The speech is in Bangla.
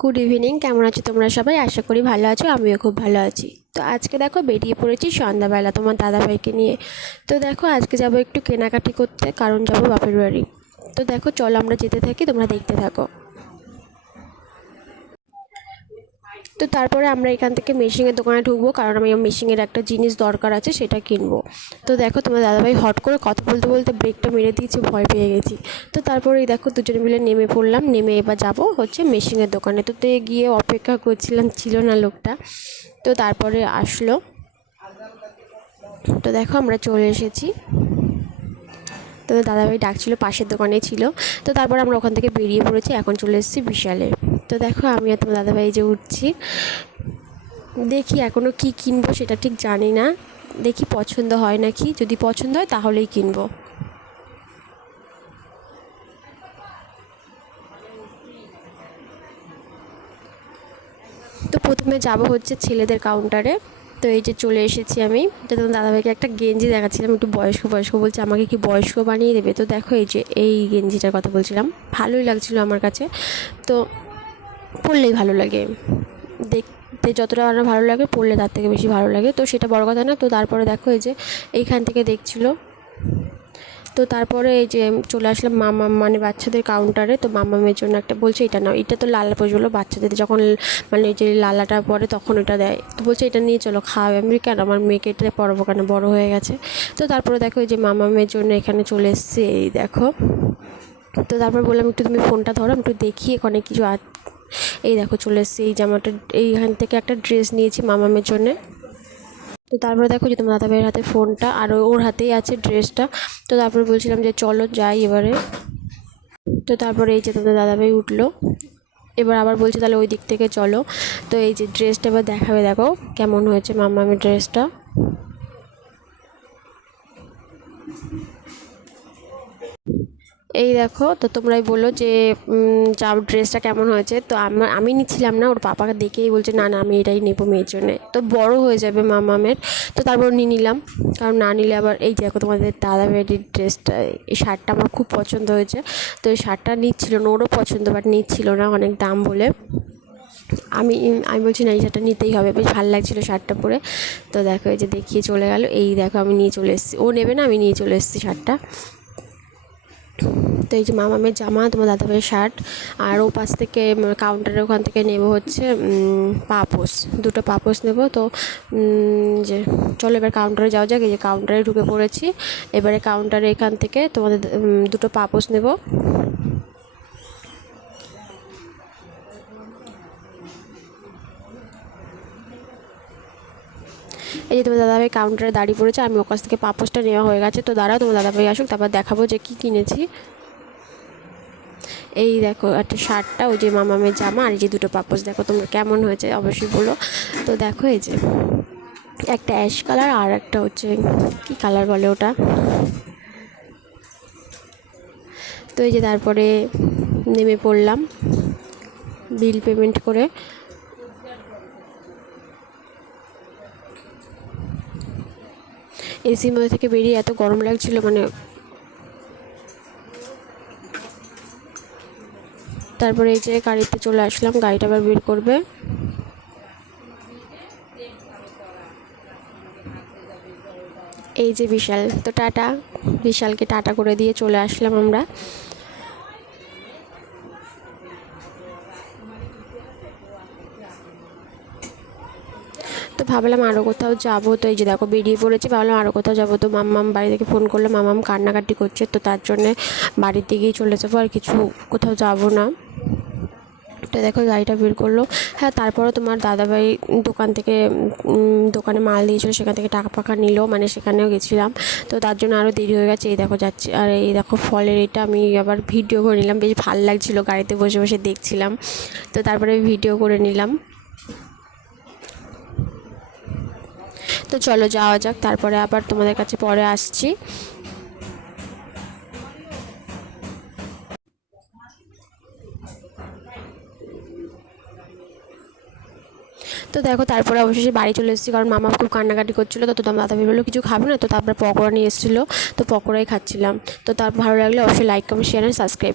Good evening. কেমন আছো তোমরা সবাই? আশা করি ভালো আছো, আমিও খুব ভালো আছি। তো আজকে দেখো বেরিয়ে পড়েছি সন্ধ্যাবেলা তোমার দাদাভাইকে নিয়ে। তো দেখো আজকে যাব একটু কেনাকাটি করতে, কারণ যাব বাপের বাড়ি। তো দেখো চলো আমরা যেতে থাকি, তোমরা দেখতে থাকো। তো তারপরে আমরা এখান থেকে মেশিনের দোকানে ঢুকবো, কারণ আমি মেশিনের একটা জিনিস দরকার আছে, সেটা কিনবো। তো দেখো তোমার দাদাভাই হট করে কথা বলতে বলতে ব্রেকটা মেরে দিয়েছে, ভয় পেয়ে গেছি। তো তারপরে দেখো দুজনে মিলে নেমে পড়লাম, নেমে এবার যাবো হচ্ছে মেশিনের দোকানে। তো গিয়ে অপেক্ষা করছিলাম, ছিল না লোকটা। তো তারপরে আসলো। তো দেখো আমরা চলে এসেছি। তো দাদাভাই ডাকছিল, পাশের দোকানে ছিল। তো তারপর আমরা ওখান থেকে বেরিয়ে পড়েছি, এখন চলে এসেছি বিশালে। তো দেখো আমি আর তোমার দাদাভাই যে উঠছি, দেখি এখনও কি কিনবো সেটা ঠিক জানি না। দেখি পছন্দ হয় নাকি, যদি পছন্দ হয় তাহলেই কিনবো। তো প্রথমে যাব হচ্ছে ছেলেদের কাউন্টারে। তো এই যে চলে এসেছি আমি। তো তোমার দাদাভাইকে একটা গেঞ্জি দেখাচ্ছিলাম, একটু বয়স্ক বয়স্ক বলছে, আমাকে কি বয়স্ক বানিয়ে দেবে? তো দেখো এই যে এই গেঞ্জিটার কথা বলছিলাম, ভালোই লাগছিল আমার কাছে। তো পরলেই ভালো লাগে, দেখতে যতটা আমার ভালো লাগে পরলে তার থেকে বেশি ভালো লাগে, তো সেটা বড় কথা না। তো তারপরে দেখো এই যে এইখান থেকে দেখছিলো। তো তারপরে এই যে চলে আসলাম মামাম মানে বাচ্চাদের কাউন্টারে। তো মামামের জন্য একটা বলছে এটা নাও, এটা তো লালা পড়ছিলো বাচ্চাদের যখন মানে যে লালাটা পরে তখন এটা দেয়। তো বলছে এটা নিয়ে চলো খাওয়াবে। আমি কেন, আমার মেয়েকে এটা পরবো কেন, বড় হয়ে গেছে। তো তারপরে দেখো এই যে মামামের জন্য এখানে চলে এসছে, এই দেখো। তো তারপর বললাম একটু তুমি ফোনটা ধরো, একটু দেখি এখানে কিছু এই দেখো চলে এসছে এই জামাটা। এইখান থেকে একটা ড্রেস নিয়েছি মামামের জন্যে। তো তারপরে দেখো যে তোমার দাদাভাইয়ের হাতে ফোনটা, আর ওর হাতেই আছে ড্রেসটা। তো তারপরে বলছিলাম যে চলো যাই এবারে। তো তারপরে এই যে তোমাদের দাদাভাই উঠলো, এবার আবার বলছে তাহলে ওই দিক থেকে চলো। তো এই যে ড্রেসটা এবার দেখাবে, দেখো কেমন হয়েছে মামামের ড্রেসটা। এই দেখো, তো তোমরাই বলো যে যা ড্রেসটা কেমন হয়েছে। তো আমি নিচ্ছিলাম না, ওর পাপাকে দেখেই বলছে না না আমি এটাই নেবো মেয়ের জন্যে, তো বড় হয়ে যাবে মামামের। তো তারপর নিয়ে নিলাম, কারণ না নিলে আবার। এই দেখো তোমাদের দাদাভাইয়ের ড্রেসটা, এই শার্টটা আমার খুব পছন্দ হয়েছে। তো এই শার্টটা নিচ্ছিল না, ওরও পছন্দ, বাট নিচ্ছিল না অনেক দাম বলে। আমি আমি বলছি না এই শার্টটা নিতেই হবে, বেশ ভালো লাগছিলো শার্টটা পরে। তো দেখো এই যে দেখিয়ে চলে গেল, এই দেখো আমি নিয়ে চলে এসেছি, ও নেবে না আমি নিয়ে চলে এসেছি শার্টটা। তো এই যে মামামের জামা, তোমার দাদাভাইয়ের শার্ট। আর ও পাশ থেকে কাউন্টারের ওখান থেকে নেব হচ্ছে পাপোশ, দুটো পাপোশ নেব। তো যে চলো এবার কাউন্টারে যাওয়া যাক। এই যে কাউন্টারে ঢুকে পড়েছি, এবারে কাউন্টারে এখান থেকে তোমাদের দুটো পাপোশ নেব। এই যে তোমার দাদাভাই কাউন্টারে দাঁড়িয়ে পড়েছে, আমি ওর কাছ থেকে পাপোশটা নেওয়া হয়ে গেছে। তো দাঁড়াও তোমার দাদাভাই আসুক, তারপর দেখাবো যে কী কিনেছি। এই দেখো একটা শার্টটা, ওই যে মামামের জামা, আর এই যে দুটো পাপোশ, দেখো তোমরা কেমন হয়েছে অবশ্যই বলো। তো দেখো এই যে একটা অ্যাশ কালার, আর একটা হচ্ছে কী কালার বলে ওটা। তো এই যে তারপরে নেমে পড়লাম বিল পেমেন্ট করে। এসির মধ্যে থেকে বেরিয়ে এত গরম লাগছিল, মানে। তারপরে এই যে গাড়িতে চলে আসলাম, গাড়িটা আবার বের করবে। এই যে বিশাল, তো টাটা, বিশালকে টাটা করে দিয়ে চলে আসলাম আমরা। তো ভাবলাম আরও কোথাও যাবো। তো এই যে দেখো বেরিয়ে পড়েছি, ভাবলাম আরও কোথাও যাবো। তো মাম্মাম বাড়ি থেকে ফোন করলো, মাম্মাম কান্নাকাটি করছে, তো তার জন্যে বাড়ির দিকেই চলে যাবো, আর কিছু কোথাও যাবো না। তো দেখো গাড়িটা বের করলো। হ্যাঁ, তারপরে তোমার দাদাভাই দোকান থেকে দোকানে মাল দিয়েছিলো, সেখান থেকে টাকা পাকা নিল, মানে সেখানেও গেছিলাম। তো তার জন্য আরও দেরি হয়ে গেছে। এই দেখো যাচ্ছি, আর এই দেখো ফলের এটা আমি আবার ভিডিও করে নিলাম, বেশ ভালো লাগছিলো, গাড়িতে বসে বসে দেখছিলাম। তো তারপরে ভিডিও করে নিলাম। তো চলো যাওয়া যাক, তারপরে আবার তোমাদের কাছে পরে আসছি। তো দেখো তারপরে অবশেষে বাড়ি চলে এসেছি, কারণ মামা খুব কান্নাকাটি করছিলো। তো তোমার দাদাভাই বললো কিছু খাবে না, তো তারপরে পকোড়া নিয়ে এসেছিলো, তো পকোড়াই খাচ্ছিলাম। তো তার ভালো লাগলে অবশ্যই like comment share and subscribe.